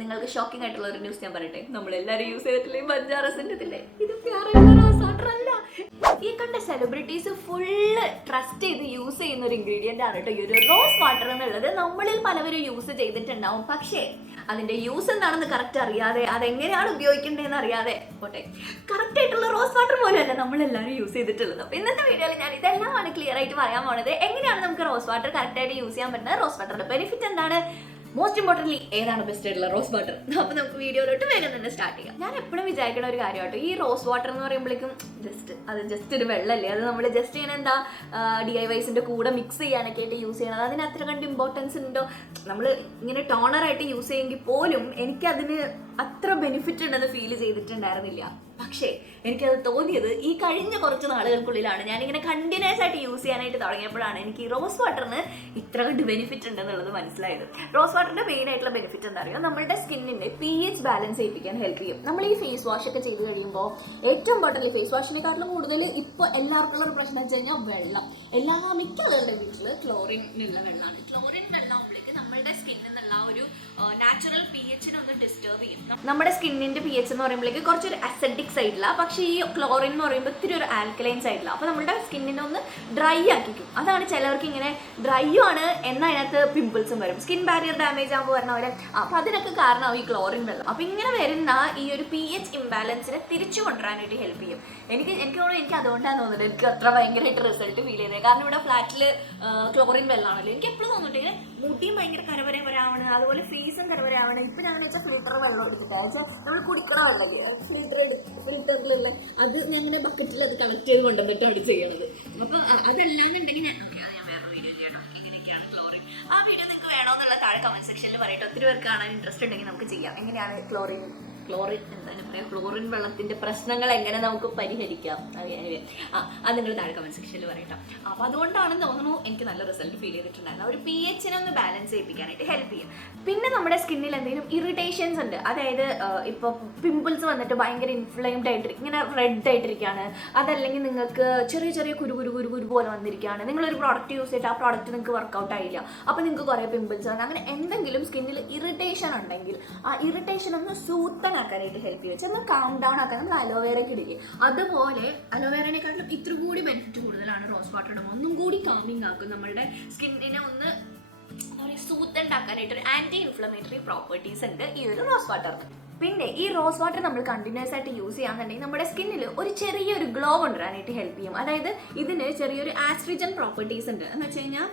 നിങ്ങൾക്ക് ഷോക്കിംഗ് ആയിട്ടുള്ള ഒരു ന്യൂസ് ഞാൻ പറയട്ടെ. നമ്മളെല്ലാവരും യൂസ് ചെയ്തിട്ടില്ലേ ബഞ്ചാറ സെന്റത്തില്ലേ, ഇത് റോസ് വാട്ടർ അല്ല. ഈ കണ്ട സെലിബ്രിറ്റീസ് ഫുള്ള് ട്രസ്റ്റ് ചെയ്ത് യൂസ് ചെയ്യുന്ന ഒരു ഇൻഗ്രീഡിയൻ്റ് ആണ് കേട്ടോ ഈ ഒരു റോസ് വാട്ടർ എന്നുള്ളത്. നമ്മളിൽ പലവരും യൂസ് ചെയ്തിട്ടുണ്ടാവും, പക്ഷേ അതിന്റെ യൂസ് എന്താണെന്ന് കറക്റ്റ് അറിയാതെ അതെങ്ങനെയാണ് ഉപയോഗിക്കേണ്ടതെന്ന് അറിയാതെ പോട്ടെ കറക്റ്റ് ആയിട്ടുള്ള റോസ് വാട്ടർ പോലെയല്ല നമ്മളെല്ലാവരും യൂസ് ചെയ്തിട്ടുള്ളത്. അപ്പോൾ ഇന്നത്തെ വീഡിയോയിൽ ഞാൻ ഇതെല്ലാമാണ് ക്ലിയർ ആയിട്ട് പറയാൻ പോണത്. എങ്ങനെയാണ് നമുക്ക് റോസ് വാട്ടർ കറക്റ്റ് ആയിട്ട് യൂസ് ചെയ്യാൻ പറ്റുന്നത്, റോസ് വാട്ടറിന്റെ ബെനിഫിറ്റ് എന്താണ്, മോസ്റ്റ് ഇമ്പോർട്ടൻ്റ്ലി ഏതാണ് ബെസ്റ്റ് ആയിട്ടുള്ള റോസ് വാട്ടർ. അപ്പോൾ നമുക്ക് വീഡിയോയിലോട്ട് വേഗം തന്നെ സ്റ്റാർട്ട് ചെയ്യാം. ഞാൻ എപ്പോഴും വിചാരിക്കുന്ന ഒരു കാര്യമാട്ടോ ഈ റോസ് വാട്ടർ എന്ന് പറയുമ്പോഴേക്കും ജസ്റ്റ് ഒരു വെള്ളമല്ലേ, അത് നമ്മൾ ജസ്റ്റ് ഇങ്ങനെ എന്താ DIYസിൻ്റെ കൂടെ മിക്സ് ചെയ്യാനൊക്കെ ആയിട്ട് യൂസ് ചെയ്യണത്. അതിന് അത്ര കണ്ട് ഇമ്പോർട്ടൻസ് ഉണ്ടോ, നമ്മൾ ഇങ്ങനെ ടോണറായിട്ട് യൂസ് ചെയ്യുമെങ്കിൽ പോലും എനിക്കതിന് അത്ര ബെനിഫിറ്റ് ഉണ്ടെന്ന് ഫീൽ ചെയ്തിട്ടുണ്ടായിരുന്നില്ല. പക്ഷേ എനിക്കത് തോന്നിയത് ഈ കഴിഞ്ഞ കുറച്ച് നാളുകൾക്കുള്ളിലാണ്. ഞാനിങ്ങനെ കണ്ടിന്യൂസ് ആയിട്ട് യൂസ് ചെയ്യാനായിട്ട് തുടങ്ങിയപ്പോഴാണ് എനിക്ക് ഈ റോസ് വാട്ടറിന് ഇത്ര കണ്ട് ബെനിഫിറ്റ് ഉണ്ടെന്നുള്ളത് മനസ്സിലായത്. റോസ് വാട്ടറിന്റെ മെയിൻ ആയിട്ടുള്ള ബെനിഫിറ്റ് എന്താ പറയുക, നമ്മുടെ സ്കിന്നിന്റെ pH ബാലൻസ് ചെയ്യിപ്പിക്കാൻ ഹെൽപ്പ് ചെയ്യും. നമ്മൾ ഈ ഫേസ് വാഷ് ഒക്കെ ചെയ്ത് കഴിയുമ്പോൾ ഏറ്റവും ഇമ്പോർട്ടൻ്റ് ഫേസ് വാഷിനെക്കാട്ടിലും കൂടുതൽ ഇപ്പോൾ എല്ലാവർക്കും ഉള്ള പ്രശ്നം വെച്ച് കഴിഞ്ഞാൽ വെള്ളം. മിക്ക ആളുകളുടെ വീട്ടിൽ ക്ലോറിനുള്ള വെള്ളമാണ്. ക്ലോറിൻ വെള്ളമാകുമ്പോഴേക്ക് നമ്മുടെ സ്കിന്നിൽ നിന്നുള്ള ഒരു നാച്ചുറൽ pHനെ ഒന്ന് ഡിസ്റ്റർബ് ചെയ്യും. നമ്മുടെ സ്കിന്നിന്റെ pH എന്ന് പറയുമ്പോഴേക്ക് കുറച്ചൊരു അസിഡിക് സൈഡിലാണ്, പക്ഷേ ഈ ക്ലോറിൻ എന്ന് പറയുമ്പോൾ ഇത്തിരി ഒരു ആൽക്കലൈൻ സൈഡിലാണ്. അപ്പോൾ നമ്മുടെ സ്കിന്നിനെ ഒന്ന് ഡ്രൈ ആക്കിക്കും. അതാണ് ചിലവർക്ക് ഇങ്ങനെ ഡ്രൈയും ആണ് എന്നാൽ അതിനകത്ത് പിമ്പിൾസും വരും, സ്കിൻ ബാരിയർ ഡാമേജ് ആകുമ്പോൾ വരണവരെ. അപ്പോൾ അതിനൊക്കെ കാരണമാവും ഈ ക്ലോറിൻ വെള്ളം. അപ്പോൾ ഇങ്ങനെ വരുന്ന ഈ ഒരു pH ഇംബാലൻസിനെ തിരിച്ചു കൊണ്ടുവരാനായിട്ട് ഹെൽപ്പ് ചെയ്യും. എനിക്ക് തോന്നുന്നു എനിക്ക് അതുകൊണ്ടാണ് തോന്നുന്നത് എനിക്ക് അത്ര ഭയങ്കരമായിട്ട് റിസൾട്ട് ഫീൽ ചെയ്തത്. കാരണം ഇവിടെ ഫ്ലാറ്റിൽ ക്ലോറിൻ വെള്ളമാണല്ലോ. എനിക്ക് എപ്പോഴും തോന്നിട്ട് മുടിയും ഭയങ്കര കരവരവരാവണ്, അതുപോലെ ഫേസും കരവരവണ്. ഇപ്പം ഞാൻ വെച്ചാൽ ഫിൽറ്റർ വെള്ളം എടുത്തിട്ടാണ് വെച്ചാൽ നമ്മൾ കുടിക്കണ വെള്ളമല്ലേ ഫിൽറ്ററിലുള്ള അത് ഞങ്ങളുടെ ബക്കറ്റിൽ അത് കളക്ട് ചെയ്ത് കൊണ്ടുവന്നിട്ട് അവിടെ ചെയ്യണത്. അപ്പം അതല്ലാന്നുണ്ടെങ്കിൽ ഞാൻ വേറെ വീഡിയോ ചെയ്യണം എങ്ങനെയൊക്കെയാണ് ക്ലോറിൻ. ആ വീഡിയോ നിങ്ങൾക്ക് വേണമെന്നുള്ള താഴെ കമന്റ് സെക്ഷനിൽ പറയട്ടെ. ഒത്തിരി പേർക്ക് കാണാൻ ഇൻട്രസ്റ്റ് ഉണ്ടെങ്കിൽ നമുക്ക് ചെയ്യാം. എങ്ങനെയാണ് ക്ലോറിൻ എന്താണ് പറയുക, ക്ലോറിൻ വെള്ളത്തിന്റെ പ്രശ്നങ്ങൾ എങ്ങനെ നമുക്ക് പരിഹരിക്കാം അത് നിങ്ങൾ താഴെ കമന്റ് സെക്ഷനിൽ പറയട്ടോ. അപ്പോൾ അതുകൊണ്ടാണെന്ന് തോന്നുന്നു എനിക്ക് നല്ല റിസൾട്ട് ഫീൽ ചെയ്തിട്ടുണ്ടായിരുന്നു. ഒരു pHനെ ഒന്ന് ബാലൻസ് ചെയ്യിപ്പിക്കാനായിട്ട് ഹെൽപ്പ് ചെയ്യും. പിന്നെ നമ്മുടെ സ്കിന്നിൽ എന്തെങ്കിലും ഇറിറ്റേഷൻസ് ഉണ്ട്, അതായത് ഇപ്പോൾ പിമ്പിൾസ് വന്നിട്ട് ഭയങ്കര ഇൻഫ്ലെയിംഡ് ആയിട്ട് ഇങ്ങനെ റെഡ് ആയിട്ടിരിക്കുകയാണ്, അതല്ലെങ്കിൽ നിങ്ങൾക്ക് ചെറിയ കുരു പോലെ വന്നിരിക്കുകയാണ്, നിങ്ങളൊരു പ്രോഡക്റ്റ് യൂസ് ചെയ്തിട്ട് ആ പ്രോഡക്റ്റ് നിങ്ങൾക്ക് വർക്കൗട്ട് ആയില്ല, അപ്പോൾ നിങ്ങൾക്ക് കുറേ പിമ്പിൾസ് വന്നു, അങ്ങനെ എന്തെങ്കിലും സ്കിന്നിൽ ഇറിറ്റേഷൻ ഉണ്ടെങ്കിൽ ആ ഇറിറ്റേഷൻ ഒന്ന് സൂത്തനാക്കാനായിട്ട് ഹെൽപ്പ് ചെയ്യും. ഒന്ന് കാം ഡൗൺ ആക്കാൻ നമ്മൾ അലോവേറയ്ക്ക് ഇടിക്കും. അതുപോലെ അലോവേറേനെക്കാട്ടിലും ഇത്ര കൂടി ബെനിഫിറ്റ് കൂടുതലാണ് റോസ് വാട്ടർ ഇടുമ്പോൾ. ഒന്നും കൂടി കാമിങ് ആക്കും, നമ്മളുടെ സ്കിന്നിനെ ഒന്ന് സൂത്ത് ഉണ്ടാക്കാനായിട്ട് ഒരു ആന്റി ഇൻഫ്ലമേറ്ററി പ്രോപ്പർട്ടീസ് ഉണ്ട് ഈ ഒരു റോസ് വാട്ടറിന്. പിന്നെ ഈ റോസ് വാട്ടർ നമ്മൾ കണ്ടിന്യൂസ് ആയിട്ട് യൂസ് ചെയ്യാന്നുണ്ടെങ്കിൽ നമ്മുടെ സ്കിന്നിൽ ഒരു ചെറിയൊരു ഗ്ലോ കൊണ്ടുവരാനായിട്ട് ഹെൽപ്പ് ചെയ്യും. അതായത് ഇതിന് ചെറിയൊരു ആസ്ട്രിജൻ പ്രോപ്പർട്ടീസ് ഉണ്ട്. എന്ന് വെച്ച് കഴിഞ്ഞാൽ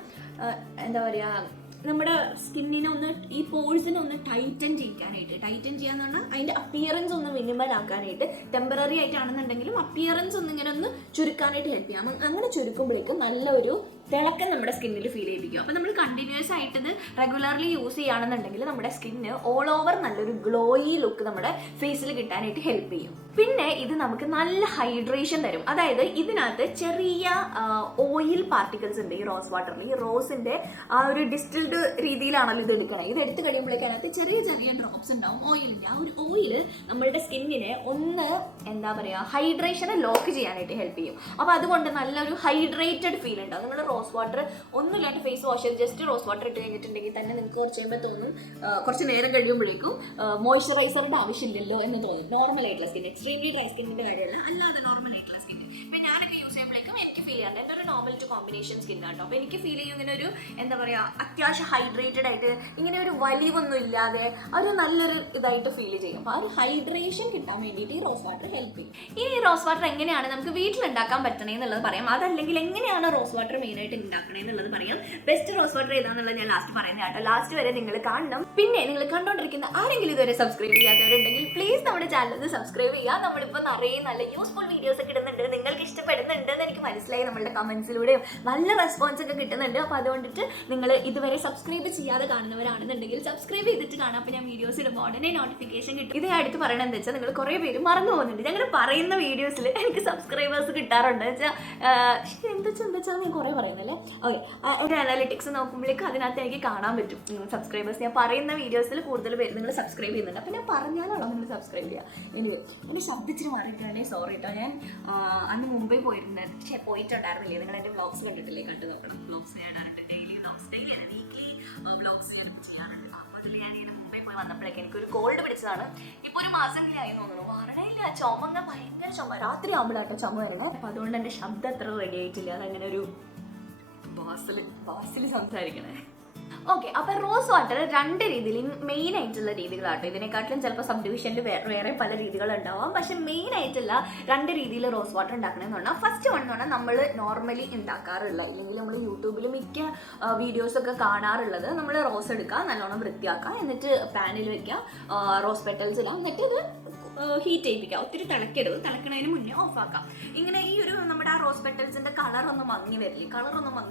എന്താ പറയുക, നമ്മുടെ സ്കിന്നിനെ ഒന്ന് ഈ പോഴ്സിനെ ഒന്ന് ടൈറ്റൻ ചെയ്യാന്ന് പറഞ്ഞാൽ അതിൻ്റെ അപ്പിയറൻസ് ഒന്ന് മിനിമൽ ആക്കാനായിട്ട്, ടെമ്പററി ആയിട്ടാണെന്നുണ്ടെങ്കിലും അപ്പിയറൻസ് ഒന്ന് ഇങ്ങനെ ഒന്ന് ചുരുക്കാനായിട്ട് ഹെൽപ്പ് ചെയ്യാം. അങ്ങനെ ചുരുക്കുമ്പോഴേക്കും നല്ലൊരു തിളക്കം നമ്മുടെ സ്കിന്നിൽ ഫീൽ ചെയ്യിപ്പിക്കും. അപ്പോൾ നമ്മൾ കണ്ടിന്യൂസ് ആയിട്ട് ഇത് റെഗുലർലി യൂസ് ചെയ്യുകയാണെന്നുണ്ടെങ്കിൽ നമ്മുടെ സ്കിന്നിന് ഓൾ ഓവർ നല്ലൊരു ഗ്ലോയി ലുക്ക് നമ്മുടെ ഫേസിൽ കിട്ടാനായിട്ട് ഹെൽപ്പ് ചെയ്യും. പിന്നെ ഇത് നമുക്ക് നല്ല ഹൈഡ്രേഷൻ തരും. അതായത് ഇതിനകത്ത് ചെറിയ ഓയിൽ പാർട്ടിക്കിൾസ് ഉണ്ട് ഈ റോസ് വാട്ടറിൽ. ഈ റോസിൻ്റെ ആ ഒരു ഡിസ്റ്റിൽഡ് രീതിയിലാണല്ലോ ഇത് എടുക്കണത്. ഇത് എടുത്ത് കഴിയുമ്പോഴേക്കും അതിനകത്ത് ചെറിയ ഡ്രോപ്സ് ഉണ്ടാവും ഓയിലിൻ്റെ. ആ ഒരു ഓയിൽ നമ്മളുടെ സ്കിന്നിനെ ഒന്ന് എന്താ പറയുക ഹൈഡ്രേഷനെ ലോക്ക് ചെയ്യാനായിട്ട് ഹെൽപ്പ് ചെയ്യും. അപ്പോൾ അതുകൊണ്ട് നല്ലൊരു ഹൈഡ്രേറ്റഡ് ഫീൽ ഉണ്ടാവും. നിങ്ങൾ റോസ് വാട്ടർ ഒന്നുമില്ലാണ്ട് ഫേസ് വാഷ് ചെയ്ത് ജസ്റ്റ് റോസ് വാട്ടർ ഇട്ട് കഴിഞ്ഞിട്ടുണ്ടെങ്കിൽ തന്നെ നിങ്ങൾക്ക് കുറച്ച് കഴിയുമ്പോൾ തോന്നും, കുറച്ച് നേരം കഴിയുമ്പോഴേക്കും മോയ്സ്ചറൈസറിൻ്റെ ആവശ്യമില്ലല്ലോ എന്ന് തോന്നും. നോർമൽ ആയിട്ടുള്ള സ്കിൻ, എക്സ്ട്രീംലി ഡ്രൈ സ്കിന്നിൻ്റെ കാര്യമല്ല, അല്ലാതെ നോർമൽ ആയിട്ടുള്ള സ്കിൻ. ഇപ്പം ഞാനൊക്കെ യൂസ് ചെയ്യുമ്പോഴേക്കും എനിക്ക് ഫീൽ ചെയ്യാറുണ്ട് എൻ്റെ ഒരു നോർമൽ ടു കോമ്പിനേഷൻ സ്കിൻ ആട്ടോ. അപ്പോൾ എനിക്ക് ഫീൽ ചെയ്യും ഇങ്ങനെ ഒരു എന്താ പറയുക അത്യാവശ്യം ഹൈഡ്രേറ്റഡ് ആയിട്ട്, ഇങ്ങനെ ഒരു വലിവൊന്നും ഇല്ലാതെ ഒരു നല്ലൊരു ഇതായിട്ട് ഫീൽ ചെയ്യും. അപ്പോൾ ആ ഒരു ഹൈഡ്രേഷൻ കിട്ടാൻ വേണ്ടിയിട്ട് ഈ റോസ് വാട്ടർ ഹെൽപ്പ് ചെയ്യും. ഈ റോസ് വാട്ടർ എങ്ങനെയാണ് നമുക്ക് വീട്ടിലുണ്ടാക്കാൻ പറ്റണേന്നുള്ളത് പറയാം. അതല്ലെങ്കിൽ എങ്ങനെയാണ് റോസ് വാട്ടർ മെയിനായിട്ട് ഉണ്ടാക്കണേന്നുള്ളത് പറയാം. ബെസ്റ്റ് റോസ് വാട്ടർ ഏതാണെന്നുള്ളത് ഞാൻ ലാസ്റ്റ് പറയുന്നത് കേട്ടോ. ലാസ്റ്റ് വരെ നിങ്ങൾ കാണണം. പിന്നെ നിങ്ങൾ കണ്ടുകൊണ്ടിരിക്കുന്ന ആരെങ്കിലും ഇതുവരെ സബ്സ്ക്രൈബ് ചെയ്യാത്തവരുണ്ടെങ്കിൽ പ്ലീസ് നമ്മുടെ ചാനൽ സബ്സ്ക്രൈബ് ചെയ്യുക. നമ്മളിപ്പോൾ നിറയെ നല്ല യൂസ്ഫുൾ വീഡിയോസ് ഒക്കെ ഇടുന്നുണ്ട്, നിങ്ങൾക്ക് ഇഷ്ടപ്പെടുന്നുണ്ടെന്ന് എനിക്ക് മനസ്സിലായി. നമ്മളുടെ കമൻസിലൂടെയും നല്ല റെസ്പോൺസ് ഒക്കെ കിട്ടുന്നുണ്ട്. അപ്പോൾ അതുകൊണ്ടിട്ട് നിങ്ങൾ ഇതുവരെ സബ്സ്ക്രൈബ് ചെയ്യാതെ കാണുന്നവരാണെന്നുണ്ടെങ്കിൽ സബ്സ്ക്രൈബ് ചെയ്തിട്ട് കാണാം. അപ്പോൾ ഞാൻ വീഡിയോസ് ഇടുമ്പോൾ ഉടനെ നോട്ടിഫിക്കേഷൻ കിട്ടും. ഇത് അടുത്ത് പറയണത് എന്താ വെച്ചാൽ നിങ്ങൾ കുറേ പേര് മറന്നു പോകുന്നുണ്ട്. ഞങ്ങൾ പറയുന്ന വീഡിയോസിൽ എനിക്ക് സബ്സ്ക്രൈബേഴ്സ് കിട്ടാറുണ്ട്. എന്താ വെച്ചാൽ ഞാൻ കുറേ പറയുന്നല്ലേ. ഓക്കെ, ഒരു അനാലിറ്റിക്സ് നോക്കുമ്പോഴേക്കും അതിനകത്ത് എനിക്ക് കാണാൻ പറ്റും സബ്സ്ക്രൈബേഴ്സ്. ഞാൻ പറയുന്ന വീഡിയോസിൽ കൂടുതൽ പേര് നിങ്ങൾ സബ്സ്ക്രൈബ് ചെയ്യുന്നുണ്ട്. അപ്പോൾ ഞാൻ പറഞ്ഞാലുള്ള നിങ്ങൾ സബ്സ്ക്രൈബ് ചെയ്യുക. എനിവേ എൻ്റെ ശബ്ദത്തിന് മാറിയിട്ടാണേ സോറി കേട്ടോ. ഞാൻ അന്ന് മുംബൈ പോയിട്ടുണ്ടായിരുന്നില്ലേ, നിങ്ങൾ എൻ്റെ വ്ളോഗ്സ് കണ്ടിട്ടില്ലേ, കണ്ടു നോക്കണം. വ്ളോഗ്സ് ചെയ്യാറുണ്ട്, ഡെയിലി വ്ളോഗ്സ്, ഡെയിലി അല്ല വീക്ക്ലി വ്ളോഗ്സ് ചെയ്യാറുണ്ട്. അപ്പോൾ അതിൽ ഞാൻ ഇങ്ങനെ മുംബൈ പോയ പോയി വന്നപ്പോഴേക്കും എനിക്കൊരു കോൾഡ് പിടിച്ചതാണ്. ഇപ്പോൾ ഒരു മാസമെങ്കിലും ആയി തോന്നുന്നു. മാറണേയില്ല, ചുമങ്ങ ഭയങ്കര ചുമ. രാത്രി ആകുമ്പോഴാട്ടോ ചുമ വരണേ. അപ്പം അതുകൊണ്ട് എൻ്റെ ശബ്ദം അത്ര റെഡി ആയിട്ടില്ല. അതങ്ങനെ ഒരു ബാസിൽ സംസാരിക്കണേ. ഓക്കെ, അപ്പം റോസ് വാട്ടർ 2 രീതിയിൽ മെയിൻ ആയിട്ടുള്ള രീതികളാട്ടോ. ഇതിനെക്കാട്ടിലും ചിലപ്പോൾ സബ് ഡിവിഷനിൽ വേറെ പല രീതികളുണ്ടാവാം. പക്ഷെ മെയിൻ ആയിട്ടുള്ള 2 രീതിയിൽ റോസ് വാട്ടർ ഉണ്ടാക്കണമെന്ന് പറഞ്ഞാൽ, ഫസ്റ്റ് വൺ എന്ന് പറഞ്ഞാൽ നമ്മൾ നോർമലി ഉണ്ടാക്കാറുള്ള, ഇല്ലെങ്കിൽ നമ്മൾ യൂട്യൂബിൽ മിക്ക വീഡിയോസൊക്കെ കാണാറുള്ളത്, നമ്മൾ റോസ് എടുക്കുക, നല്ലോണം വൃത്തിയാക്കുക, എന്നിട്ട് പാനിൽ വെക്കുക, റോസ് പെറ്റൽസ് ഇടാം, എന്നിട്ട് ഇത് ഹീറ്റ് ചെയ്യിപ്പിക്കുക. ഒത്തിരി തിളക്കരുത്, തിളക്കണതിന് മുന്നേ ഓഫാക്കാം. ഇങ്ങനെ ഈ ഒരു നമ്മുടെ ആ റോസ് പെറ്റൽസിൻ്റെ കളറൊന്നും മങ്ങി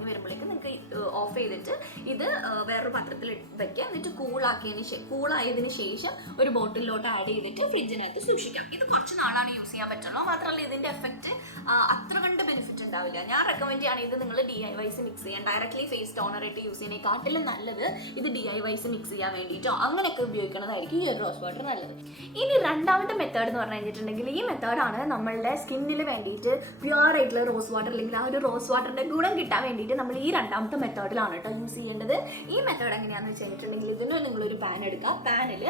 വരുമ്പോഴേക്കും നിങ്ങൾക്ക് ഓഫ് ചെയ്തിട്ട് ഇത് വേറൊരു പാത്രത്തിൽ വെക്കുക. എന്നിട്ട് കൂളായതിനു ശേഷം ഒരു ബോട്ടിലോട്ട് ആഡ് ചെയ്തിട്ട് ഫ്രിഡ്ജിനകത്ത് സൂക്ഷിക്കാം. ഇത് കുറച്ച് നാളാണ് യൂസ് ചെയ്യാൻ പറ്റുള്ളൂ. മാത്രമല്ല ഇതിൻ്റെ എഫക്റ്റ് അത്ര കണ്ട് ബെനിഫിറ്റ് ഉണ്ടാവില്ല. ഞാൻ റെക്കമെൻഡ് ചെയ്യുകയാണ് ഇത് നിങ്ങൾ DIYs മിക്സ് ചെയ്യാൻ. ഡയറക്ട്ലി ഫേസ് ടോണറായിട്ട് യൂസ് ചെയ്യുന്നതിനെക്കാട്ടിലും നല്ലത് ഇത് DIYs മിക്സ് ചെയ്യാൻ വേണ്ടിയിട്ടോ അങ്ങനെയൊക്കെ ഉപയോഗിക്കുന്നതായിരിക്കും ഈ ഒരു റോസ് വാട്ടർ നല്ലത്. ഇനി രണ്ടാമത്തെ മെത്തേഡ് എന്ന് പറഞ്ഞു കഴിഞ്ഞിട്ടുണ്ടെങ്കിൽ, ഈ മെത്തേഡാണ് നമ്മളുടെ സ്കിന്നിന് വേണ്ടിയിട്ട് പ്യുവർ ആയിട്ടുള്ള റോസ് വാട്ടർ, അല്ലെങ്കിൽ ആ ഒരു റോസ് വാട്ടറിന്റെ ഗുണം കിട്ടാൻ വേണ്ടിയിട്ട് നമ്മൾ ഈ രണ്ടാമത്തെ മെത്തേഡിലാണ് കേട്ടോ യൂസ് ചെയ്യേണ്ടത്. ഈ മെത്തേഡ് എങ്ങനെയാണെന്ന് വെച്ചിട്ടുണ്ടെങ്കിൽ, ഇതിന് നിങ്ങളൊരു പാൻ എടുക്കുക, പാനിൽ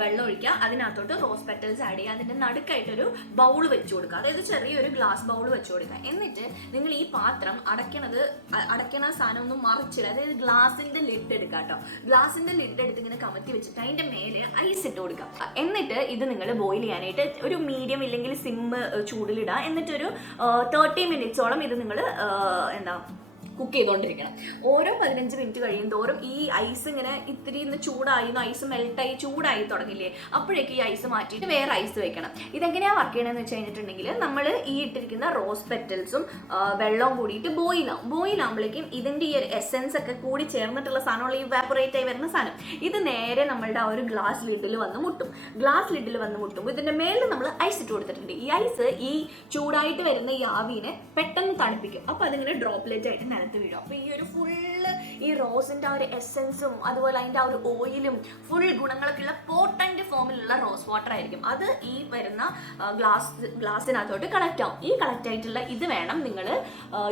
വെള്ളം ഒഴിക്കുക, അതിനകത്തോട്ട് റോസ് പെറ്റൽസ് ആഡ് ചെയ്യുക, അതിൻ്റെ നടുക്കായിട്ടൊരു ബൗൾ വെച്ച് കൊടുക്കുക, അതായത് ചെറിയൊരു ഗ്ലാസ് ബൗൾ വെച്ച് കൊടുക്കുക. എന്നിട്ട് നിങ്ങൾ ഈ പാത്രം അടയ്ക്കണ സാധനം ഒന്ന് മറിച്ചിടുക, അതായത് ഗ്ലാസിന്റെ ലിഡ് എടുക്കുക കേട്ടോ. ഗ്ലാസിന്റെ ലിഡ് എടുത്ത് ഇങ്ങനെ കമത്തി വെച്ചിട്ട് അതിന്റെ മേലെ ഐസ് ഇട്ട് കൊടുക്കുക. എന്നിട്ട് ഇത് നിങ്ങൾ ബോയിൽ ചെയ്യാനായിട്ട് ഒരു മീഡിയം ഇല്ലെങ്കിൽ സിം ചൂടിലിടുക. എന്നിട്ടൊരു 30 മിനിറ്റ്സോളം ഇത് നിങ്ങൾ കുക്ക് ചെയ്തുകൊണ്ടിരിക്കണം. ഓരോ 15 മിനിറ്റ് കഴിയും തോറും ഈ ഐസ് ഇങ്ങനെ ഇത്തിരി ചൂടായി, ഐസ് മെൽട്ടായി ചൂടായി തുടങ്ങില്ലേ, അപ്പോഴേക്ക് ഈ ഐസ് മാറ്റിയിട്ട് വേറെ ഐസ് വെക്കണം. ഇതെങ്ങനെയാണ് വർക്ക് ചെയ്യണമെന്ന് വെച്ച് കഴിഞ്ഞിട്ടുണ്ടെങ്കിൽ, നമ്മൾ ഈ ഇട്ടിരിക്കുന്ന റോസ് പെറ്റൽസും വെള്ളവും കൂടിയിട്ട് ബോയിലാകുമ്പോഴേക്കും ഇതിൻ്റെ ഈ ഒരു എസെൻസ് ഒക്കെ കൂടി ചേർന്നിട്ടുള്ള സാധനമുള്ള ഈ ഇവാപ്പറേറ്റ് ആയി വരുന്ന സാധനം ഇത് നേരെ നമ്മളുടെ ആ ഒരു ഗ്ലാസ് ലിഡിൽ വന്ന് മുട്ടും. ഇതിൻ്റെ മേളിൽ നമ്മൾ ഐസ് ഇട്ട് കൊടുത്തിട്ടുണ്ട്. ഈ ഐസ് ഈ ചൂടായിട്ട് വരുന്ന ഈ ആവിനെ പെട്ടെന്ന് തണുപ്പിക്കും. അപ്പോൾ അതിങ്ങനെ ഡ്രോപ്ലെറ്റ് ആയിട്ട് നിലത്ത് വീഴും. അപ്പോൾ ഈ ഒരു ഫുള്ള് ഈ റോസിൻ്റെ ആ ഒരു എസെൻസും അതുപോലെ അതിൻ്റെ ആ ഒരു ഓയിലും ഫുൾ ഗുണങ്ങളൊക്കെ ഉള്ള പോട്ടൻ്റ് ഫോമിലുള്ള റോസ് വാട്ടർ ആയിരിക്കും. അത് ഈ വരുന്ന ഗ്ലാസ്സിനകത്തോട്ട് കളക്ട് ആവും. ഈ കളക്ട് ആയിട്ടുള്ള ഇത് വേണം നിങ്ങൾ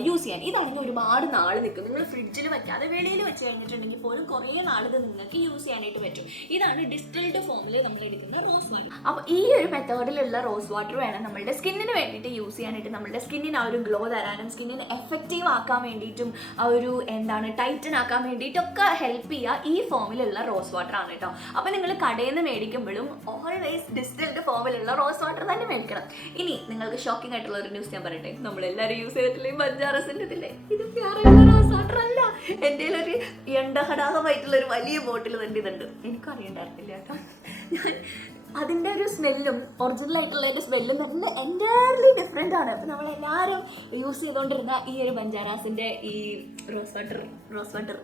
യൂസ് ചെയ്യാൻ. ഇതാണെങ്കിൽ ഒരുപാട് നാൾ നിൽക്കും. നിങ്ങൾ ഫ്രിഡ്ജിൽ വയ്ക്കാതെ വെളിയിൽ വെച്ച് കഴിഞ്ഞിട്ടുണ്ടെങ്കിൽ പോലും കുറേ നാൾ ഇത് നിങ്ങൾക്ക് യൂസ് ചെയ്യാനായിട്ട് പറ്റും. ഇതാണ് ഡിസ്റ്റിൽഡ് ഫോമിൽ നമ്മൾ എടുക്കുന്ന റോസ് വാട്ടർ. അപ്പോൾ ഈ ഒരു മെത്തേഡിലുള്ള റോസ് വാട്ടർ വേണം നമ്മളുടെ സ്കിന്നിന് വേണ്ടിയിട്ട് യൂസ് ചെയ്യാനായിട്ട്. നമ്മുടെ സ്കിന്നിന് ആ ഒരു ഗ്ലോ തരാനും സ്കിന്നിന് എഫക്റ്റീവ് ആക്കാൻ വേണ്ടിയിട്ടും ആ ഒരു ടൈറ്റൻ ആക്കാൻ വേണ്ടിയിട്ടൊക്കെ ഹെൽപ്പ് ചെയ്യുക ഈ ഫോമിലുള്ള റോസ് വാട്ടർ ആണ് കേട്ടോ. അപ്പോൾ നിങ്ങൾ കടയിൽ നിന്ന് മേടിക്കുമ്പോഴും ഓൾവേസ് ഡിസ്റ്റിൽഡ് ഫോമിലുള്ള റോസ് വാട്ടർ തന്നെ മേടിക്കണം. ഇനി നിങ്ങൾക്ക് ഷോക്കിംഗ് ആയിട്ടുള്ള ഒരു ന്യൂസ് ഞാൻ പറയട്ടെ. നമ്മളെല്ലാവരും യൂസ് ചെയ്തിട്ടില്ലേ ബഞ്ചാറസിൻ്റെ ഇതില്ലേ, ഇത് പ്യാറയുള്ള റോസ് വാട്ടർ അല്ല. എൻ്റെ ഒരു എണ്ടഹടാകമായിട്ടുള്ള ഒരു വലിയ ബോട്ടിൽ തന്നെ ഇതുണ്ട്. എനിക്കും അറിയണ്ടായിരുന്നില്ല കേട്ടോ. ഞാൻ അതിൻ്റെ ഒരു സ്മെല്ലും ഒറിജിനൽ ആയിട്ടുള്ളതിൻ്റെ സ്മെല്ലും നല്ല എൻറ്റയർലി ഡിഫറെൻ്റ് ആണ്. അപ്പോൾ നമ്മളെല്ലാവരും യൂസ് ചെയ്തുകൊണ്ടിരുന്ന ഈ ഒരു ബഞ്ചാറാസിൻ്റെ ഈ റോസ് വാട്ടർ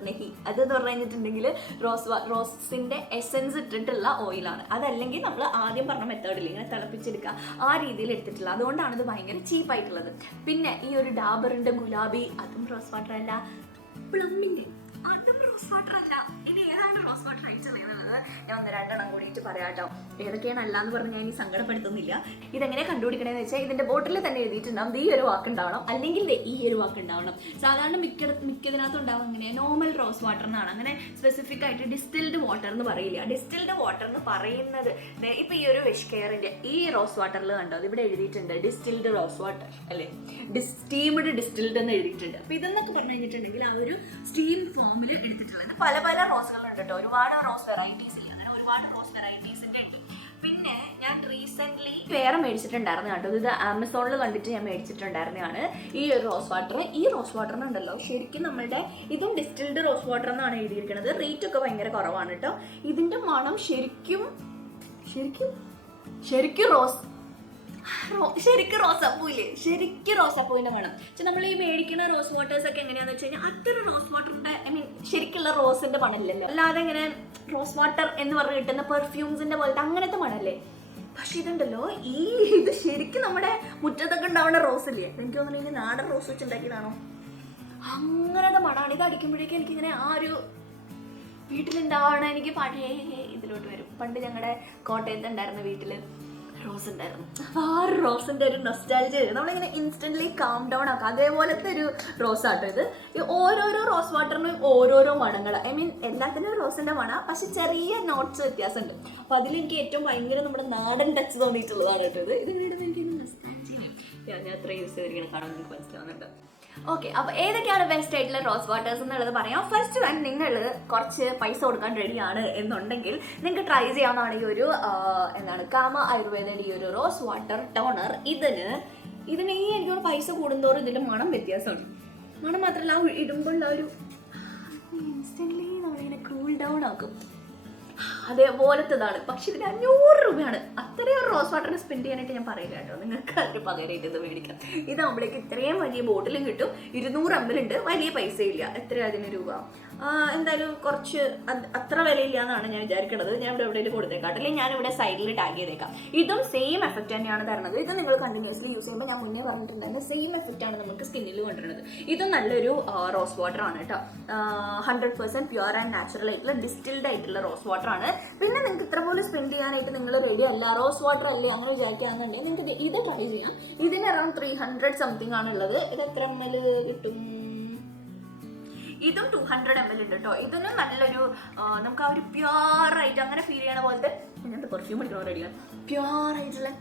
നെഹി അതെന്ന് പറഞ്ഞു കഴിഞ്ഞിട്ടുണ്ടെങ്കിൽ റോസിൻ്റെ എസെൻസ് ഇട്ടിട്ടുള്ള ഓയിലാണ്. അതല്ലെങ്കിൽ നമ്മൾ ആദ്യം പറഞ്ഞ മെത്തേഡിൽ ഇങ്ങനെ തിളപ്പിച്ചെടുക്കുക ആ രീതിയിൽ എടുത്തിട്ടില്ല. അതുകൊണ്ടാണ് ഇത് ഭയങ്കര ചീപ്പായിട്ടുള്ളത്. പിന്നെ ഈ ഒരു ഡാബറിൻ്റെ ഗുലാബി അതും റോസ് വാട്ടർ അല്ല. പ്ലമ്മിൻ്റെ അതും റോസ് വാട്ടർ അല്ല. ഇനി ഏതാണ് റോസ് വാട്ടർ ആയിട്ടുള്ളത് എന്നുള്ളത് ഞാൻ 1-2 കൂടിയിട്ട് പറയാം കേട്ടോ. ഏതൊക്കെയാണ് അല്ലാന്ന് പറഞ്ഞാൽ ഇനി സങ്കടപ്പെടുത്തുന്നില്ല. ഇതെങ്ങനെ കണ്ടുപിടിക്കണമെന്ന് വെച്ചാൽ ഇതിൻ്റെ ബോട്ടിൽ തന്നെ എഴുതിയിട്ടുണ്ടാവും ഈ ഒരു വാക്കുണ്ടാവണം, അല്ലെങ്കിൽ ഈ ഒരു വാക്കുണ്ടാവണം. സാധാരണ മിക്കതിനകത്തും ഉണ്ടാവും അങ്ങനെ നോർമൽ റോസ് വാട്ടർ എന്നാണ്. അങ്ങനെ സ്പെസിഫിക് ആയിട്ട് ഡിസ്റ്റിൽഡ് വാട്ടർ എന്ന് പറയില്ല. ഡിസ്റ്റിൽഡ് വാട്ടർ എന്ന് പറയുന്നത് ഇപ്പം ഈ ഒരു വിഷ് കെയറിൻ്റെ ഈ റോസ് വാട്ടറിൽ കണ്ടോ ഇവിടെ എഴുതിയിട്ടുണ്ട് ഡിസ്റ്റിൽഡ് റോസ് വാട്ടർ അല്ലേ, സ്റ്റീംഡ് ഡിസ്റ്റിൽഡ് എന്ന് എഴുതിയിട്ടുണ്ട്. അപ്പോൾ ഇതെന്നൊക്കെ പറഞ്ഞു കഴിഞ്ഞിട്ടുണ്ടെങ്കിൽ ആ ഒരു സ്റ്റീം ഫോമിൽ എടുത്തിട്ടുള്ളത്. പല റോസുകളുണ്ട് കേട്ടോ, ഒരുപാട് റോസ് വെറൈറ്റീസ് ഇല്ല, അങ്ങനെ ഒരുപാട് റോസ് വെറൈറ്റീസിൻ്റെ ഉണ്ട്. പിന്നെ ഞാൻ റീസെൻ്റ്ലി വേറെ മേടിച്ചിട്ടുണ്ടായിരുന്നു കേട്ടോ. ഇത് ആമസോണിൽ കണ്ടിട്ട് ഞാൻ മേടിച്ചിട്ടുണ്ടായിരുന്നതാണ് ഈ ഒരു റോസ് വാട്ടർ. ഈ റോസ് വാട്ടറിനുണ്ടല്ലോ ശരിക്കും നമ്മളുടെ ഇതും ഡിസ്റ്റിൽഡ് റോസ് വാട്ടർ എന്നാണ് എഴുതിയിരിക്കുന്നത്. റേറ്റൊക്കെ ഭയങ്കര കുറവാണ് കേട്ടോ. ഇതിൻ്റെ മണം ശരിക്കും റോസാപ്പൂയില്ലേ, ശരിക്കും റോസാപ്പൂവിൻ്റെ മണം. പക്ഷെ നമ്മൾ ഈ മേടിക്കുന്ന റോസ് വാട്ടേഴ്സ് ഒക്കെ എങ്ങനെയാണെന്ന് വെച്ച് കഴിഞ്ഞാൽ അതൊരു റോസ് വാട്ടറിൻ്റെ ശരിക്കുള്ള റോസിൻ്റെ മണമില്ലല്ലോ, അല്ലാതെ ഇങ്ങനെ റോസ് വാട്ടർ എന്ന് പറഞ്ഞ് കിട്ടുന്ന പെർഫ്യൂംസിൻ്റെ പോലത്തെ അങ്ങനത്തെ മണമല്ലേ. പക്ഷെ ഇതുണ്ടല്ലോ ഇത് ശരിക്കും നമ്മുടെ മുറ്റത്തൊക്കെ ഉണ്ടാവുന്ന റോസ് ഇല്ലേ, എനിക്ക് തോന്നുന്നു നാടൻ റോസ് വെച്ച് ഉണ്ടാക്കിയതാണോ അങ്ങനത്തെ മണമാണ്. ഇത് അടിക്കുമ്പോഴേക്കും എനിക്കിങ്ങനെ ആ ഒരു വീട്ടിലുണ്ടാവണ എനിക്ക് പഴയ ഇതിലോട്ട് വരും. പണ്ട് ഞങ്ങളുടെ കോട്ടയത്ത് ഉണ്ടായിരുന്ന വീട്ടിൽ റോസ് ഉണ്ടായിരുന്നു. അപ്പോൾ ആ റോസിൻ്റെ ഒരു നൊസ്റ്റാൾജിയ വരും. നമ്മളിങ്ങനെ ഇൻസ്റ്റൻ്റ്ലി കാം ഡൗൺ ആക്കാം. അതേപോലത്തെ ഒരു റോസ് ആട്ടോ ഇത്. ഓരോരോ റോസ് വാട്ടറിനും ഓരോരോ മണങ്ങൾ. ഐ മീൻ എല്ലാത്തിനും റോസിൻ്റെ മണം, പക്ഷെ ചെറിയ നോട്ട്സ് വ്യത്യാസമുണ്ട്. അപ്പോൾ അതിലെനിക്ക് ഏറ്റവും ഭയങ്കര നമ്മുടെ നാടൻ ടച്ച് തോന്നിയിട്ടുള്ളതാണ് കേട്ടോ ഇത്. ഇത് വീണ്ടും എനിക്ക് നൊസ്റ്റാൾജിയ. ഞാൻ അത്ര യൂസ് ചെയ്തിരിക്കണം, കാണാൻ എനിക്ക് മനസ്സിലാവുന്നുണ്ട്. ഓക്കെ, അപ്പോൾ ഏതൊക്കെയാണ് ബെസ്റ്റ് ആയിട്ടുള്ള റോസ് വാട്ടേഴ്സ് എന്നുള്ളത് പറയാം. ഫസ്റ്റ് വൺ, നിങ്ങൾ കുറച്ച് പൈസ കൊടുക്കാൻ റെഡിയാണ് എന്നുണ്ടെങ്കിൽ നിങ്ങൾക്ക് ട്രൈ ചെയ്യാവുന്നതാണ് ഈ ഒരു കാമ ആയുർവേദയുടെ ഈ ഒരു റോസ് വാട്ടർ ടോണർ. ഇതിന് ഈ എനിക്ക് പൈസ കൂടുന്തോറും ഇതിൻ്റെ മണം വ്യത്യാസമുണ്ട്. മണം മാത്രമല്ല, ആ ഇടുമ്പോൾ ആ ഒരു ഇൻസ്റ്റൻ്റ്ലി നമ്മളിങ്ങനെ കൂൾ ഡൗൺ ആക്കും. അതേപോലത്തതാണ്. പക്ഷെ ഇതിന് 500 രൂപയാണ്. അത്രയും റോസ് വാട്ടറിന് സ്പെൻഡ് ചെയ്യാനായിട്ട് ഞാൻ പറയില്ല കേട്ടോ. നിങ്ങൾക്ക് അതിന് പകരമായിട്ട് ഇത് മേടിക്കാം. ഇതാകുമ്പോഴേക്ക് ഇത്രയും വലിയ ബോട്ടിലും കിട്ടും. 200 ml ഉണ്ട്. വലിയ പൈസ ഇല്ല. എത്രയാണ് അതിന് രൂപ? എന്തായാലും കുറച്ച് അത്ര വിലയില്ല എന്നാണ് ഞാൻ വിചാരിക്കുന്നത്. ഞാൻ ഇവിടെ എവിടെയെങ്കിലും കൊടുത്തേക്കാം, അല്ലെങ്കിൽ ഞാനിവിടെ സൈഡിൽ ടാഗ് ചെയ്തേക്കാം. ഇതും സെയിം എഫക്റ്റ് തന്നെയാണ് തരുന്നത്. ഇത് നിങ്ങൾ കണ്ടിന്യൂസ്ലി യൂസ് ചെയ്യുമ്പോൾ ഞാൻ മുന്നേ പറഞ്ഞിട്ടുണ്ടായിരുന്നു സെയിം എഫക്റ്റാണ് നമുക്ക് സ്കിന്നിൽ കൊണ്ടുവരുന്നത്. ഇത് നല്ലൊരു റോസ് വാട്ടർ ആണ് കേട്ടോ. 100% പ്യുവർ ആൻഡ് നാച്ചുറൽ ആയിട്ടുള്ള ഡിസ്റ്റിൽഡ് ആയിട്ടുള്ള റോസ് വാട്ടർ ആണ്. പിന്നെ നിങ്ങൾക്ക് ഇത്ര പോലും സ്പെൻഡ് ചെയ്യാനായിട്ട് നിങ്ങൾ റെഡി അല്ല, റോസ് വാട്ടർ അല്ലേ അങ്ങനെ വിചാരിക്കുകയാണെന്നുണ്ടെങ്കിൽ നിങ്ങൾക്ക് ഇത് ട്രൈ ചെയ്യാം. ഇതിന് അറൗണ്ട് 300 സംതിങ് ആണുള്ളത്. ഇത് എത്ര ml കിട്ടും? ഇതും 200 ml ഉണ്ട് കേട്ടോ. ഇതിനും നല്ലൊരു നമുക്ക് ആ ഒരു പ്യുവർ ആയിട്ട് അങ്ങനെ ഫീൽ ചെയ്യണ പോലത്തെ, ഞാൻ പെർഫ്യൂം അടിക്കണോ റെഡിയാണ്, പ്യുവർ ആയിട്ടുള്ള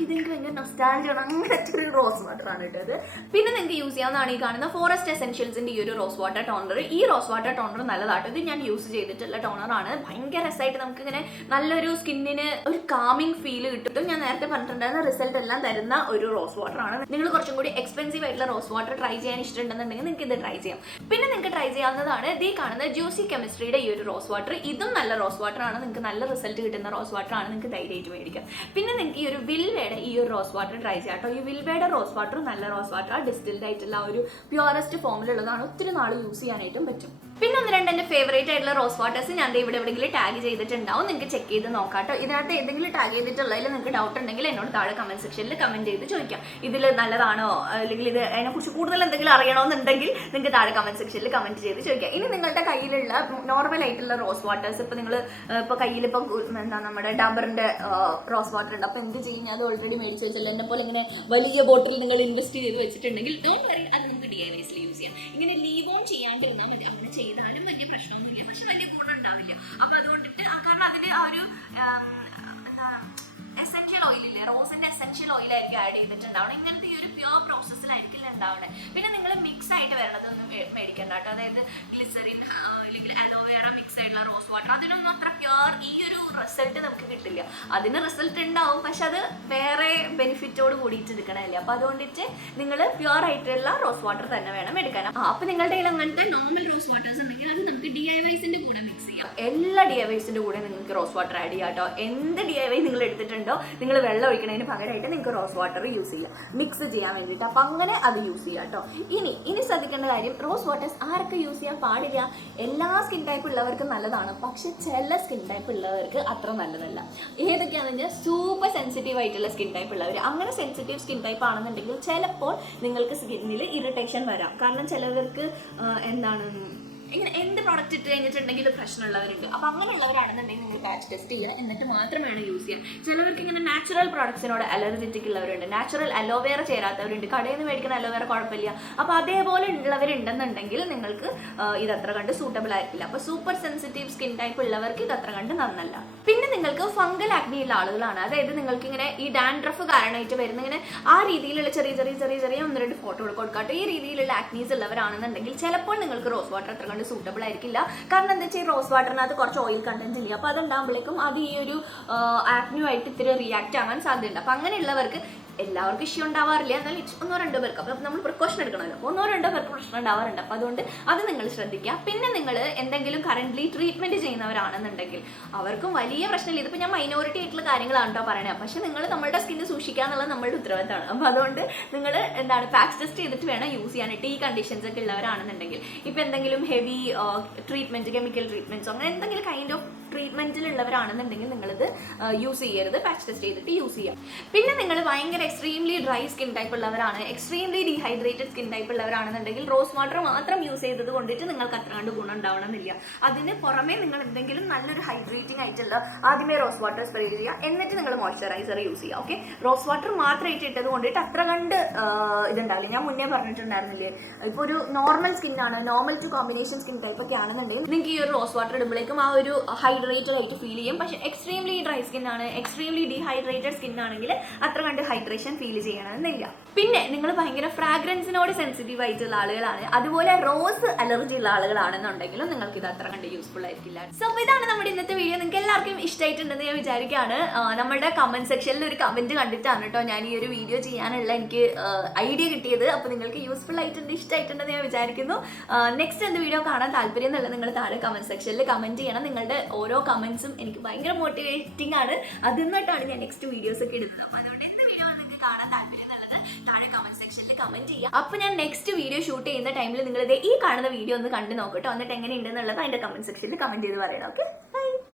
ഇതെനിക്ക് ഭയങ്കര നൊസ്റ്റാൾജിയാണ്. അങ്ങനത്തെ ഒരു റോസ് വാട്ടർ ആണ് കേട്ടത്. പിന്നെ നിങ്ങൾക്ക് യൂസ് ചെയ്യാവുന്നതാണ് ഈ കാണുന്ന ഫോറസ്റ്റ് എസെൻഷ്യൽസിൻ്റെ ഈ ഒരു റോസ് വാട്ടർ ടോണർ. ഈ റോസ് വാട്ടർ ടോണർ നല്ലതാട്ടോ. ഇത് ഞാൻ യൂസ് ചെയ്തിട്ടുള്ള ടോണറാണ്. ഭയങ്കര രസമായിട്ട് നമുക്കിങ്ങനെ നല്ലൊരു സ്കിന്നിന് ഒരു കാമിങ് ഫീൽ കിട്ടും. ഞാൻ നേരത്തെ പറഞ്ഞിട്ടുണ്ടായിരുന്ന റിസൾട്ട് എല്ലാം തരുന്ന ഒരു റോസ് വാട്ടർ ആണ്. നിങ്ങൾ കുറച്ചും കൂടി എക്സ്പെൻസീവ് ആയിട്ടുള്ള റോസ് വാട്ടർ ട്രൈ ചെയ്യാൻ ഇഷ്ടമുണ്ടെന്നുണ്ടെങ്കിൽ നിങ്ങൾക്ക് ഇത് ട്രൈ ചെയ്യാം. പിന്നെ നിങ്ങൾക്ക് ട്രൈ ചെയ്യാവുന്നതാണ് ഈ കാണുന്ന ജ്യൂസി കെമിസ്ട്രിയുടെ ഈ ഒരു റോസ് വാട്ടർ. ഇതും നല്ല റോസ് വാട്ടർ ആണ്. നിങ്ങൾക്ക് നല്ല റിസൾട്ട് കിട്ടുന്ന റോസ് വാട്ടർ ആണ്. നിങ്ങൾക്ക് ധൈര്യമായിട്ട് മേടിക്കാം. പിന്നെ നിങ്ങൾക്ക് ഈ ഒരു വിൽവേയുടെ ഈ ഒരു റോസ് വാട്ടർ ട്രൈ ചെയ്യാം കേട്ടോ. ഈ വിൽവേയുടെ റോസ് വാട്ടർ നല്ല റോസ് വാട്ടർ, ഡിസ്റ്റിൽഡ് ആയിട്ടുള്ള ഒരു പ്യുവറസ്റ്റ് ഫോമിലുള്ളതാണ്. ഒത്തിരി നാൾ യൂസ് ചെയ്യാനായിട്ടും പറ്റും. പിന്നെ 1-2 എൻ്റെ ഫേവറേറ്റ് ആയിട്ടുള്ള റോസ് വാട്ടേഴ്സ് ഞാൻ ഇവിടെ എവിടെയെങ്കിലും ടാഗ് ചെയ്തിട്ടുണ്ടാവും. നിങ്ങൾക്ക് ചെക്ക് ചെയ്ത് നോക്കാം കേട്ടോ. ഇതിനകത്ത് ഏതെങ്കിലും ടാഗ് ചെയ്തിട്ടുള്ളതിൽ നിങ്ങൾക്ക് ഡൗട്ട് ഉണ്ടെങ്കിൽ എന്നോട് താഴെ കമന്റ് സെക്ഷനിൽ കമന്റ് ചെയ്ത് ചോദിക്കാം. ഇതിൽ നല്ലതാണോ അല്ലെങ്കിൽ ഇത് അതിനെക്കുറിച്ച് കൂടുതൽ എന്തെങ്കിലും അറിയണമെന്നുണ്ടെങ്കിൽ നിങ്ങൾക്ക് താഴെ കമന്റ് സെക്ഷനിൽ കമന്റ് ചെയ്ത് ചോദിക്കാം. ഇനി നിങ്ങളുടെ കയ്യിലുള്ള നോർമൽ ആയിട്ടുള്ള റോസ് വാട്ടേഴ്സ്, ഇപ്പോൾ നിങ്ങൾ ഇപ്പോൾ കയ്യിൽ ഇപ്പോൾ എന്താ നമ്മുടെ ഡബറിൻ്റെ റോസ് വാട്ടർ ഉണ്ട്. അപ്പോൾ എന്ത് ചെയ്യും, അത് ഓൾറെഡി മേടിച്ച് വെച്ചല്ലോ. എന്നെ പോലെ ഇങ്ങനെ വലിയ ബോട്ടിൽ നിങ്ങൾ ഇൻവെസ്റ്റ് ചെയ്ത് വെച്ചിട്ടുണ്ടെങ്കിൽ ഡോണ്ട് വറി, അത് നമുക്ക് DIYസിൽ യൂസ് ചെയ്യാം. ഇങ്ങനെ ലീവ് ഓൺ ചെയ്യാണ്ടിരുന്നാൽ മതി. അങ്ങനെ ചെയ്താലും വലിയ പ്രശ്നമൊന്നുമില്ല, പക്ഷെ വലിയ ഗുണം ഉണ്ടാവില്ല. അപ്പോൾ അതുകൊണ്ടിട്ട് കാരണം അതിൽ ആ ഒരു എന്താ എസെൻഷ്യൽ ഓയിലില്ലേ, റോസിൻ്റെ എസെൻഷ്യൽ ഓയിലായിരിക്കും ആഡ് ചെയ്തിട്ടുണ്ടാവണം. ഇങ്ങനത്തെ ഈ ഒരു പ്യുവർ പ്രോസസ്സിലായിരിക്കില്ല ഉണ്ടാവണേ. പിന്നെ നിങ്ങൾ മിക്സ് ആയിട്ട് വരണതൊന്നും മേടിക്കണ്ട കേട്ടോ. അതായത് ഗ്ലിസറിൻ അല്ലെങ്കിൽ അലോവേറ മിക്സ് ആയിട്ടുള്ള റോസ് വാട്ടർ, അതിനൊന്നും അത്ര പ്യുവർ ഈ ഒരു റിസൾട്ട് നമുക്ക് കിട്ടില്ല. അതിന് റിസൾട്ട് ഉണ്ടാവും, പക്ഷെ അത് വേറെ ബെനിഫിറ്റോട് കൂടിയിട്ട് എടുക്കണമല്ലേ. അപ്പോൾ അതുകൊണ്ടിട്ട് നിങ്ങൾ പ്യുവർ ആയിട്ടുള്ള റോസ് വാട്ടർ തന്നെ വേണം എടുക്കാൻ. അപ്പോൾ നിങ്ങളുടെ കയ്യിൽ അങ്ങനത്തെ നോർമൽ റോസ് വാട്ടേഴ്സ് ഉണ്ടെങ്കിൽ അത് നമുക്ക് DIYസിൻ്റെ കൂടെ മിക്സ് ചെയ്യാം. എല്ലാ DIYസിൻ്റെ കൂടെ നിങ്ങൾക്ക് റോസ് വാട്ടർ ആഡ് ചെയ്യാം കേട്ടോ. എന്ത് DIY നിങ്ങൾ എടുത്തിട്ടുണ്ടോ, നിങ്ങൾ വെള്ളം ഒഴിക്കുന്നതിന് പകരമായിട്ട് നിങ്ങൾക്ക് റോസ് വാട്ടർ യൂസ് ചെയ്യാം മിക്സ് ചെയ്യാൻ വേണ്ടിയിട്ട്. അപ്പം അങ്ങനെ അത് യൂസ് ചെയ്യാം കേട്ടോ. ഇനി ശ്രദ്ധിക്കേണ്ട കാര്യം, റോസ് വാട്ടേഴ്സ് ആരൊക്കെ യൂസ് ചെയ്യാൻ പാടില്ല? എല്ലാ സ്കിൻ ടൈപ്പ് ഉള്ളവർക്കും നല്ലതാണ്, പക്ഷെ ചില സ്കിൻ ടൈപ്പ് ഉള്ളവർക്ക് അത്ര നല്ലതല്ല. ഏതൊക്കെയാണെന്ന് വെച്ചാൽ സൂപ്പർ സെൻസിറ്റീവ് ആയിട്ടുള്ള സ്കിൻ ടൈപ്പ് ഉള്ളവർ. അങ്ങനെ സെൻസിറ്റീവ് സ്കിൻ ടൈപ്പ് ആണെന്നുണ്ടെങ്കിൽ ചിലപ്പോൾ നിങ്ങൾക്ക് സ്കിന്നിൽ ഇറിറ്റേഷൻ വരാം. കാരണം ചിലവർക്ക് ഇങ്ങനെ എന്ത് പ്രോഡക്റ്റ് ഇട്ട് കഴിഞ്ഞിട്ടുണ്ടെങ്കിൽ പ്രശ്നമുള്ളവരുണ്ട്. അപ്പോൾ അങ്ങനെയുള്ളവരാണെന്നുണ്ടെങ്കിൽ നിങ്ങൾ പാച്ച് ടെസ്റ്റ് ചെയ്യുക, എന്നിട്ട് മാത്രം വേണം യൂസ് ചെയ്യാൻ. ചിലവർക്ക് ഇങ്ങനെ നാച്ചുറൽ പ്രോഡക്ട്സിനോട് അലർജിറ്റിക് ഉള്ളവരുണ്ട്, നാച്ചുറൽ അലോവേറ ചേരാത്തവരുണ്ട്, കടയിൽ നിന്ന് മേടിക്കുന്ന അലോവേറ കുഴപ്പമില്ല. അപ്പോൾ അതേപോലെ ഉള്ളവരുണ്ടെന്നുണ്ടെങ്കിൽ നിങ്ങൾക്ക് ഇതത്ര കണ്ട് സൂട്ടബിൾ ആയിരിക്കില്ല. അപ്പോൾ സൂപ്പർ സെൻസിറ്റീവ് സ്കിൻ ടൈപ്പ് ഉള്ളവർക്ക് ഇതത്ര കണ്ട് നന്നല്ല. പിന്നെ നിങ്ങൾക്ക് ഫംഗൽ ആക്നി ഉള്ള ആളുകളാണ്, അതായത് നിങ്ങൾക്ക് ഇങ്ങനെ ഈ ഡാൻഡ്രഫ് കാരണമായിട്ട് വരുന്ന ഇങ്ങനെ ആ രീതിയിലുള്ള ചെറിയ 1-2 ഫോട്ടോ കൊടുക്കാട്ടെ, ഈ രീതിയിലുള്ള ആക്നീസ് ഉള്ളവരാണെന്നുണ്ടെങ്കിൽ ചിലപ്പോൾ നിങ്ങൾക്ക് റോസ് വാട്ടർ അത്ര കണ്ട് സൂട്ടബിൾ ആയിരിക്കില്ല. കാരണം എന്താ വെച്ചാൽ റോസ് വാട്ടറിനകത്ത് കുറച്ച് ഓയിൽ കണ്ടന്റ് ഇല്ല. അപ്പോൾ അതുണ്ടാകുമ്പോഴേക്കും അത് ഈ ഒരു ആക്നുമായിട്ട് ഇത്തിരി റിയാക്ട് ആകാൻ സാധ്യതയുണ്ട്. അപ്പോൾ അങ്ങനെയുള്ളവർക്ക് എല്ലാവർക്കും ഇഷ്യൂ ഉണ്ടാവാറില്ല, എന്നാൽ 1-2 പേർക്ക്. അപ്പോൾ നമ്മൾ പ്രിക്കോഷൻ എടുക്കണമല്ലോ. 1-2 പേർക്ക് പ്രശ്നം ഉണ്ടാവാറുണ്ട്. അപ്പോൾ അതുകൊണ്ട് അത് നിങ്ങൾ ശ്രദ്ധിക്കുക. പിന്നെ നിങ്ങൾ എന്തെങ്കിലും കറൻ്റ്ലി ട്രീറ്റ്മെൻറ്റ് ചെയ്യുന്നവരാണെന്നുണ്ടെങ്കിൽ അവർക്കും വലിയ പ്രശ്നമില്ല. ഇതിപ്പോൾ ഞാൻ മൈനോറിറ്റി ആയിട്ടുള്ള കാര്യങ്ങളാണ് കേട്ടോ പറയണത്. പക്ഷേ നിങ്ങൾ നമ്മുടെ സ്കിന്ന് സൂക്ഷിക്കുക എന്നുള്ളത് നമ്മളുടെ ഉത്തരവാദിത്തമാണ്. അപ്പോൾ അതുകൊണ്ട് നിങ്ങൾ പാച്ച് ടെസ്റ്റ് ചെയ്തിട്ട് വേണം യൂസ് ചെയ്യാനായിട്ട്. ഈ കണ്ടീഷൻസ് ഒക്കെ ഉള്ളവരാണെന്നുണ്ടെങ്കിൽ ഇപ്പോൾ എന്തെങ്കിലും ഹെവി ട്രീറ്റ്മെൻറ്റ്, കെമിക്കൽ ട്രീറ്റ്മെൻറ്റ്സോ അങ്ങനെ എന്തെങ്കിലും കൈൻഡ് ഓഫ് ട്രീറ്റ്മെന്റിലുള്ളവരാണെന്നുണ്ടെങ്കിൽ നിങ്ങളിത് യൂസ് ചെയ്യരുത്, പാച്ച് ടെസ്റ്റ് ചെയ്തിട്ട് യൂസ് ചെയ്യാം. പിന്നെ നിങ്ങൾ ഭയങ്കര എക്സ്ട്രീംലി ഡ്രൈ സ്കിൻ ടൈപ്പ് ഉള്ളവരാണ്, എക്സ്ട്രീംലി ഡീഹൈഡ്രേറ്റഡ് സ്കിൻ ടൈപ്പ് ഉള്ളവരാണെന്നുണ്ടെങ്കിൽ റോസ് വാട്ടർ മാത്രം യൂസ് ചെയ്തത് കൊണ്ടിട്ട് നിങ്ങൾക്ക് അത്ര കണ്ട് ഗുണം ഉണ്ടാവണമെന്നില്ല. അതിന് പുറമെ നിങ്ങൾ എന്തെങ്കിലും നല്ലൊരു ഹൈഡ്രേറ്റിംഗ് ആയിട്ടുള്ള ആദ്യമേ റോസ് വാട്ടർ സ്പ്രേ ചെയ്യുക, എന്നിട്ട് നിങ്ങൾ മോയ്സ്ചറൈസർ യൂസ് ചെയ്യുക. ഓക്കെ, റോസ് വാട്ടർ മാത്രമായിട്ട് ഇട്ടത് കൊണ്ടിട്ട് അത്ര കണ്ട് ഇതുണ്ടാവില്ല. ഞാൻ മുന്നേ പറഞ്ഞിട്ടുണ്ടായിരുന്നില്ലേ, ഇപ്പോൾ ഒരു നോർമൽ സ്കിന്നാണ്, normal to combination skin type ഒക്കെ ആണെന്നുണ്ടെങ്കിൽ നിങ്ങൾക്ക് ഈ ഒരു റോസ് വാട്ടർ ഇടുമ്പോഴേക്കും ആ ഒരു ഹൈഡ്രേറ്റഡ് ആയിട്ട് ഫീൽ ചെയ്യും. പക്ഷേ എക്സ്ട്രീംലി ഡ്രൈ സ്കിൻ ആണ്, എക്സ്ട്രീംലി ഡീഹൈഡ്രേറ്റഡ് സ്കിൻ ആണെങ്കിൽ അത്ര കണ്ട് ഹൈഡ്രേഷൻ ഫീൽ ചെയ്യണമെന്നില്ല. പിന്നെ നിങ്ങൾ ഭയങ്കര ഫ്രാഗ്രൻസിനോട് സെൻസിറ്റീവ് ആയിട്ടുള്ള ആളുകളാണ്, അതുപോലെ റോസ് അലർജി ഉള്ള ആളുകളാണെന്നുണ്ടെങ്കിലും നിങ്ങൾക്ക് ഇത് അത്ര കണ്ട് യൂസ്ഫുൾ ആയിരിക്കില്ല. സോ ഇതാണ് നമ്മുടെ ഇന്നത്തെ വീഡിയോ. നിങ്ങൾക്ക് എല്ലാവർക്കും ഇഷ്ടമായിട്ടുണ്ടെന്ന് ഞാൻ വിചാരിക്കുകയാണ്. നമ്മുടെ കമന്റ് സെക്ഷനിൽ ഒരു കമന്റ് കണ്ടിട്ടാണ് കേട്ടോ ഞാൻ ഈ ഒരു വീഡിയോ ചെയ്യാനുള്ള എനിക്ക് ഐഡിയ കിട്ടിയത്. അപ്പോൾ നിങ്ങൾക്ക് യൂസ്ഫുൾ ആയിട്ടുണ്ട്, ഇഷ്ടമായിട്ടുണ്ടെന്ന് ഞാൻ വിചാരിക്കുന്നു. നെക്സ്റ്റ് എന്ത് വീഡിയോ കാണാൻ താല്പര്യം എന്നുള്ളത് നിങ്ങൾ താഴെ കമന്റ് സെക്ഷനിൽ കമന്റ് ചെയ്യണം. നിങ്ങളുടെ ഓരോ കമന്റ്സും എനിക്ക് ഭയങ്കര മോട്ടിവേറ്റിംഗ് ആണ്. അതിൽ നിന്നിട്ടാണ് ഞാൻ നെക്സ്റ്റ് വീഡിയോസ് ഒക്കെ ഇടുന്നത്. അപ്പോൾ അതുകൊണ്ട് എന്ത് വീഡിയോ നിങ്ങൾക്ക് കാണാൻ താല്പര്യം എന്നുള്ളത് താഴെ കമന്റ് സെക്ഷനിൽ കമന്റ് ചെയ്യാം. അപ്പോൾ ഞാൻ നെക്സ്റ്റ് വീഡിയോ ഷൂട്ട് ചെയ്യുന്ന ടൈമിൽ നിങ്ങൾ ഈ കാണുന്ന വീഡിയോ ഒന്ന് കണ്ടു നോക്കട്ടോ, എന്നിട്ട് എങ്ങനെയുണ്ടെന്നുള്ളത് അതിന്റെ കമന്റ് സെക്ഷനിൽ കമന്റ് ചെയ്ത് പറയണം. ഓക്കെ.